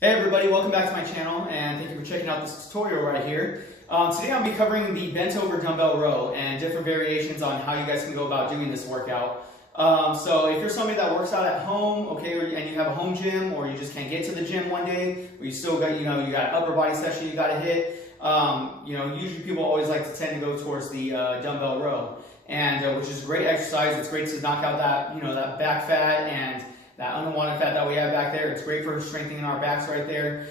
Hey everybody, welcome back to my channel and thank you for checking out this tutorial right here. Today I'll be covering the bent over dumbbell row and different variations on how you guys can go about doing this workout. So if you're somebody that works out at home, okay, and you have a home gym, or you just can't get to the gym one day, or you still got, you got an upper body session you got to hit, usually people always like to tend to go towards the dumbbell row, and which is great exercise. It's great to knock out that, that back fat and that unwanted fat that we have back there. It's great for strengthening our backs right there.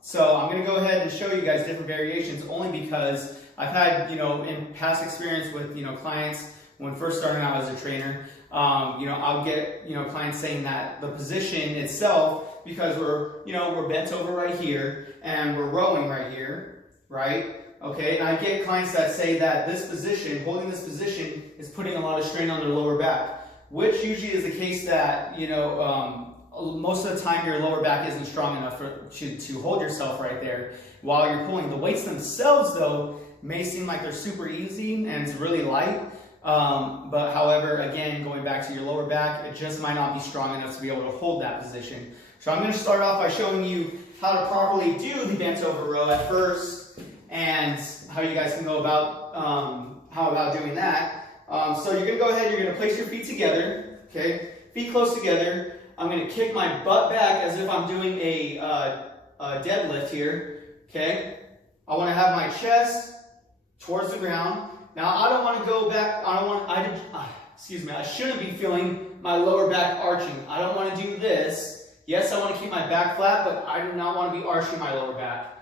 So I'm going to go ahead and show you guys different variations, only because I've had, in past experience with, clients when first starting out as a trainer, I'll get, clients saying that the position itself, because we're bent over right here and we're rowing right here, right? Okay, and I get clients that say that this position, holding this position, is putting a lot of strain on their lower back, which usually is the case that, most of the time your lower back isn't strong enough to hold yourself right there while you're pulling. The weights themselves, though, may seem like they're super easy and it's really light, but however, again, going back to your lower back, it just might not be strong enough to be able to hold that position. So I'm going to start off by showing you how to properly do the bent over row at first, and how you guys can go about doing that. So you're going to go ahead, you're going to place your feet together, okay, feet close together. I'm going to kick my butt back as if I'm doing a deadlift here, okay. I want to have my chest towards the ground. Now I don't want to go back, I shouldn't be feeling my lower back arching. I don't want to do this. Yes, I want to keep my back flat, but I do not want to be arching my lower back.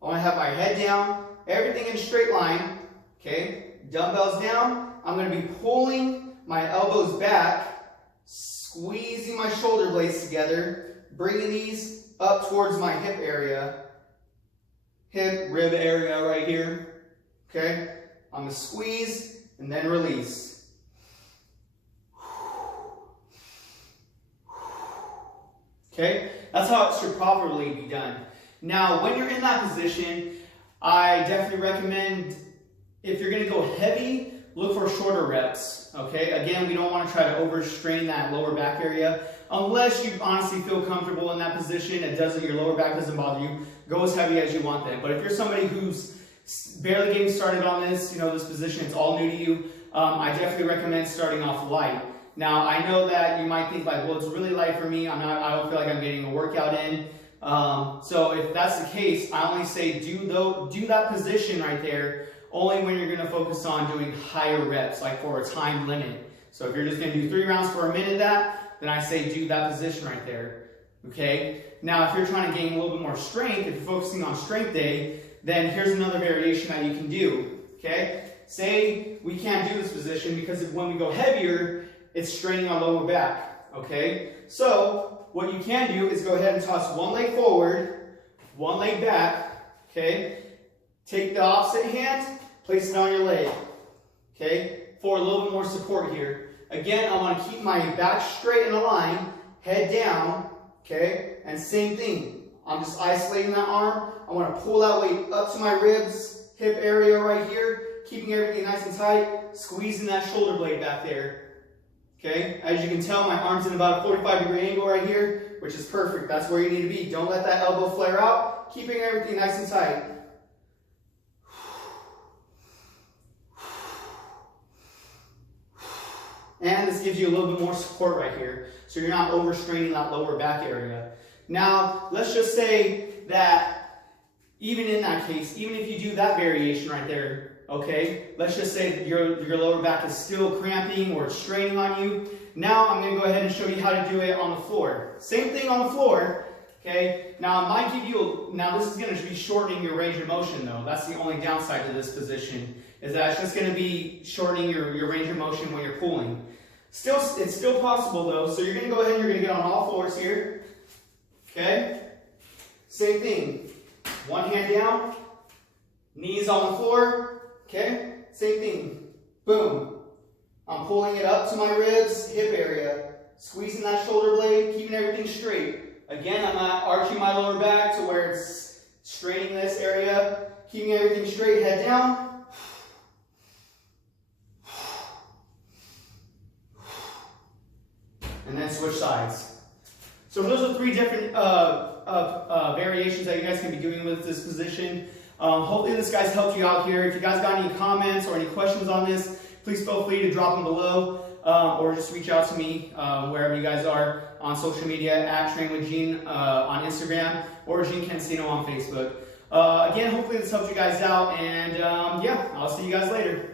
I want to have my head down, everything in straight line, okay, dumbbells down. I'm going to be pulling my elbows back, squeezing my shoulder blades together, bringing these up towards my hip area, rib area right here, okay? I'm going to squeeze and then release. Okay, that's how it should properly be done. Now, when you're in that position, I definitely recommend, if you're going to go heavy, look for shorter reps, okay? Again, we don't want to try to overstrain that lower back area. Unless you honestly feel comfortable in that position, your lower back doesn't bother you, go as heavy as you want then. But if you're somebody who's barely getting started on this, this position, it's all new to you, I definitely recommend starting off light. Now, I know that you might think like, well, it's really light for me, I don't feel like I'm getting a workout in. So if that's the case, I only say do that position right there only when you're going to focus on doing higher reps, like for a time limit. So if you're just going to do 3 rounds for a minute then I say do that position right there, okay? Now, if you're trying to gain a little bit more strength, if you're focusing on strength day, then here's another variation that you can do, okay? Say we can't do this position because when we go heavier, it's straining our lower back, okay? So what you can do is go ahead and toss one leg forward, one leg back, okay? Take the opposite hand, place it on your leg, okay, for a little bit more support here. Again, I want to keep my back straight in a line, head down, okay, and same thing. I'm just isolating that arm. I want to pull that weight up to my ribs, hip area right here, keeping everything nice and tight, squeezing that shoulder blade back there, okay. As you can tell, my arm's in about a 45-degree angle right here, which is perfect. That's where you need to be. Don't let that elbow flare out, keeping everything nice and tight. And this gives you a little bit more support right here, so you're not overstraining that lower back area. Now, let's just say that even in that case, even if you do that variation right there, okay, let's just say that your lower back is still cramping or straining on you. Now, I'm going to go ahead and show you how to do it on the floor. Same thing on the floor, okay? Now, it might give you, now this is going to be shortening your range of motion though. That's the only downside to this position, is that it's just going to be shortening your range of motion when you're pulling. It's still possible though, so you're going to go ahead and you're going to get on all fours here, okay? Same thing, one hand down, knees on the floor, okay? Same thing, boom. I'm pulling it up to my ribs, hip area, squeezing that shoulder blade, keeping everything straight. Again, I'm not arching my lower back to where it's straining this area, keeping everything straight, head down. And then switch sides. So those are 3 different variations that you guys can be doing with this position. Hopefully this guys helped you out here. If you guys got any comments or any questions on this, please feel free to drop them below, or just reach out to me wherever you guys are on social media, at Train with Gene on Instagram, or Gene Cancino on Facebook. Again, hopefully this helped you guys out, and yeah, I'll see you guys later.